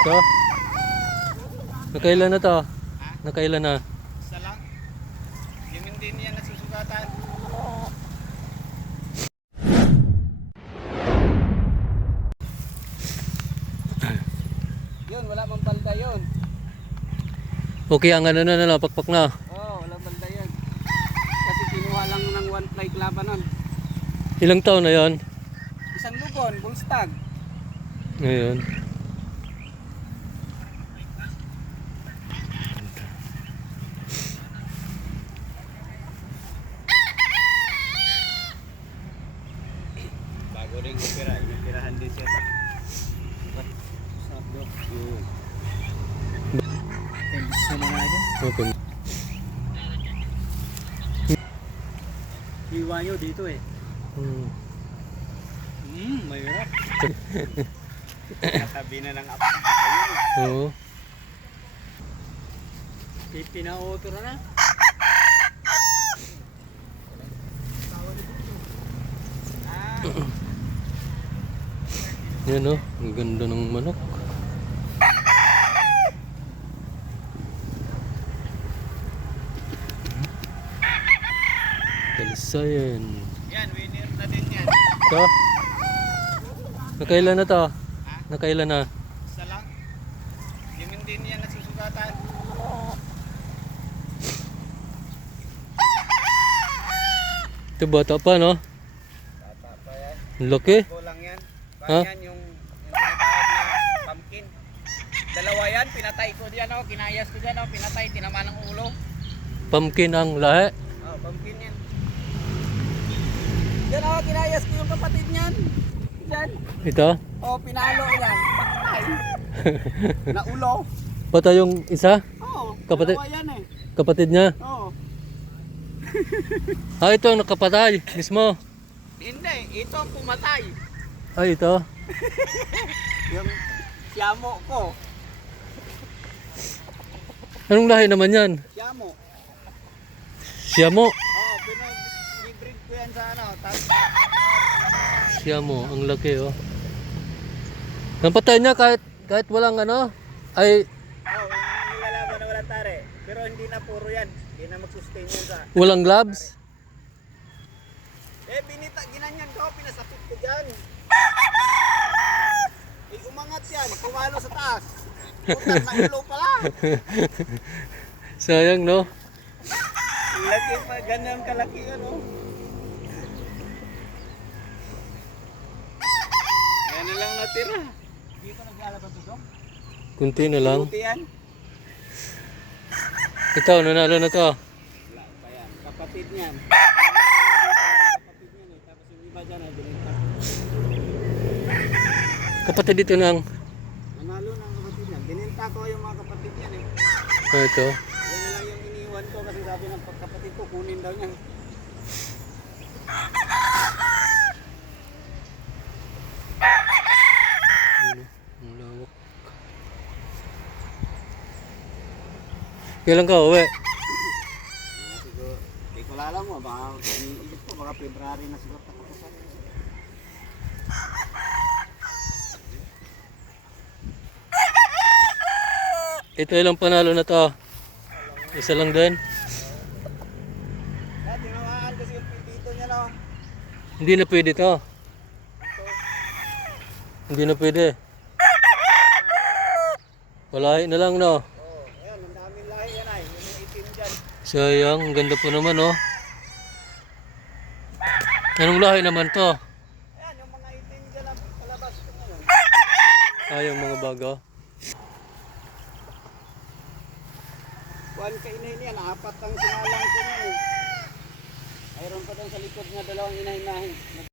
Ito? Nakailan na to? Nakailan na? Isa lang. Yung din yan nasusugatan. Yun, wala mang balda yun. Okay, ang ano na pakpak na. Oo, walang balda yun. Kasi kinuha lang ng one fly laban nun. Ilang taon na yon? Isang lubon, bull stag. Ngayon. Bago rin opera, inoperahan din siya. Sabdo. Yun. Tendency na nga dyan. Okay. Iwa nyo dito eh. Mahirap. Katabi na ng apo. Oo. Pinauto na. Yan o, ang ganda ng manok. Kalisayan. Yan, winner na din yan. Ito? Nakailan na to? Nakailan na? Isa lang. Yung din yan nasusugatan. Ito bata pa no? Bata pa yan. Ang laki. Kulang yan. Ha? Yan yung tinatawag na pumpkin. Dalawa yan, pinatay ko diyan oh. Kinayas ko diyan oh. Pinatay, tinamaan ng ulo. Pumpkin ang lahi. Oh, pumpkin yan. Diyan oh, kinayas ko yung kapatid niyan. Diyan. Ito? Oh, pinalo yan. Patay. Naulo. Patay yung isa? Oh, Kapatid? dalawa yan eh. Kapatid niya? Oh. Ah, ito ang nakapatay mismo. Hindi, ito ang pumatay. Ay, ito. Yung siyamo ko. Anong lahi naman yan? Siyamo. Siyamo. Oh, pinag-breed ko yan sa ano. Siyamo, ang laki oh. Napatay niya kahit walang ano? Ay, Oh, nilalaban na walang tare. Pero hindi na puro yan. Hindi na mag-sustain yan sa... walang gloves? Ginanyan ko, pinasakit ko dyan. Umangat yan, kumalo sa taas. Putak na ulo pala. Sayang no? Laki pa, ganyan kalaki yan oh. Ayan na lang natira. Dito naglalaban to dong? Kunti na lang. Buti yan. Ito, nanalo na to. Wala pa yan. Kapatid niyan. Kapatid niyan eh. Tapos yung iba dyan ay binita. Kapatid dito nang. Nanalo ng kapatid niyan. Bininta ko yung mga kapatid niyan eh. Ito. Yan na lang yung iniwan ko kasi sabi ng pagkapatid ko kunin daw niya. Ang lawak. Kailan ka uwi? Siguro, hindi ko alam mo. Baka iniisip ko, baka February na siguro tapusan. Ito ilang panalo na to? Isa lang din? Dati namaan kasi yung pipito niya no. Hindi na pwede to. Hindi na pwede. Walahi na lang no. Oh, ayun, ang daming lahi yan ay. Yung itim dyan. Sayang, ang ganda po naman oh. Anong lahi naman to? Ayan, yung mga itim dyan ang palabas ko ngayon. Ah, yung mga bago. Kuhan ka inahin yan, apat ang sinalang ko niyan eh. Mayroon pa doon sa likod niya, dalawang inahin-inahin.